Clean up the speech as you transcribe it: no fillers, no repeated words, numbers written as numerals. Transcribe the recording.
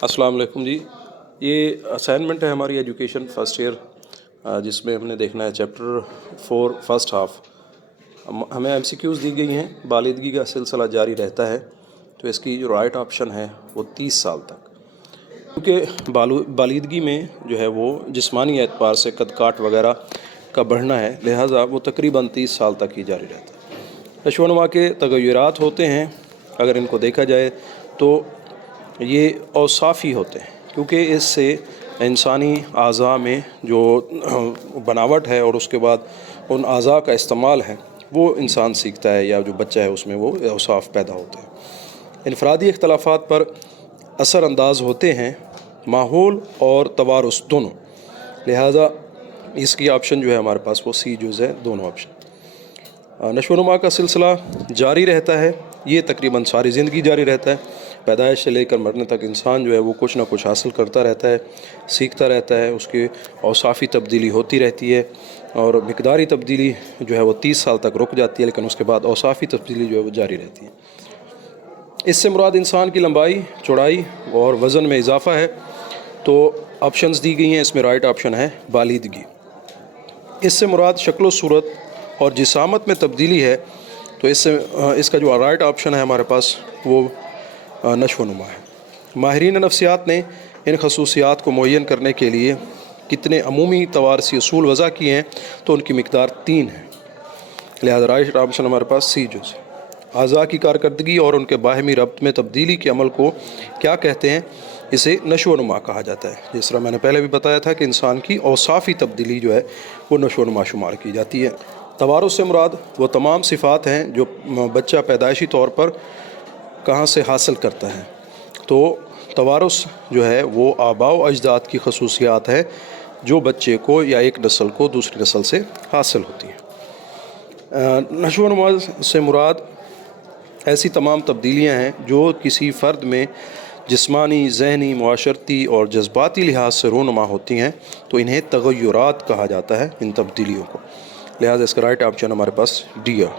अस्सलाम वालेकुम जी। ये असाइनमेंट है हमारी एजुकेशन फर्स्ट ईयर, जिसमें हमने देखना है चैप्टर 4 फर्स्ट हाफ। हमें एमसीक्यूज़ दी गई हैं। बालिदगी का सिलसिला जारी रहता है, तो इसकी जो राइट ऑप्शन है वो 30 साल तक, क्योंकि बालिदगी में जो है वो जिस्मानी एतबार से कद काट वगैरह का बढ़ना है, लिहाजा वो तकरीबन 30 साल तक ही जारी रहता है। नशोनुमा के तगय्युरात होते हैं, अगर इनको देखा जाए तो ये औसाफ़ी होते हैं, क्योंकि इससे इंसानी अज़ा में जो बनावट है और उसके बाद उन अज़ा का इस्तेमाल है वो इंसान सीखता है, या जो बच्चा है उसमें वो औसाफ़ पैदा होते हैं। इनफरादी इख्तलाफात पर असर अंदाज होते हैं माहौल और तवारुस दोनों, लिहाजा इसकी ऑप्शन जो है हमारे पास वो सी जुज़ है, दोनों ऑप्शन। नशोनुमा का सिलसिला जारी रहता है, ये तकरीबन सारी ज़िंदगी जारी रहता है। पैदाइश से लेकर मरने तक इंसान जो है वो कुछ ना कुछ हासिल करता रहता है, सीखता रहता है, उसकी औसाफ़ी तब्दीली होती रहती है, और मिकदारी तब्दीली जो है वो 30 साल तक रुक जाती है, लेकिन उसके बाद औसाफ़ी तब्दीली जो है वो जारी रहती है। इससे मुराद इंसान की लंबाई, चौड़ाई और वज़न में इजाफ़ा है। तो ऑप्शंस दी गई हैं, इसमें राइट ऑप्शन है बालिदगी। इससे मुराद शक्ल सूरत और जिसामत में तब्दीली है, तो इसका जो राइट ऑप्शन है हमारे पास वो नशोनुमा है। माहिरीन नफ्सियात ने इन खसूसियात को मुअय्यन करने के लिए कितने अमूमी तवारसी असूल वज़ा किए हैं, तो उनकी मिकदार 3 है, लिहाजा राइट ऑप्शन हमारे पास सी जुज़ है। अज़ा की कारकर्दगी और उनके बाहमी रब्त में तब्दीली के अमल को क्या कहते हैं? इसे नशोनुमा कहा जाता है। जिस तरह मैंने पहले भी बताया था कि इंसान की औसाफ़ी तब्दीली जो है वो नशोनुमा शुमार की जाती है। तवारुस से मुराद वो तमाम सिफ़ात हैं जो बच्चा पैदाइशी तौर पर कहाँ से हासिल करता है। तो तवारुस जो है वो आबा व अजदाद की खसूसियात है जो बच्चे को या एक नस्ल को दूसरी नस्ल से हासिल होती है। नशोनुमा से मुराद ऐसी तमाम तब्दीलियाँ हैं जो किसी फ़र्द में जिस्मानी, ज़हनी, मुआशरती और जज्बाती लिहाज से रूनुमा होती हैं, तो इन्हें तगय्युरात कहा जाता है, इन तब्दीलियों को। लिहाजा इसका राइट ऑप्शन हमारे पास डी है।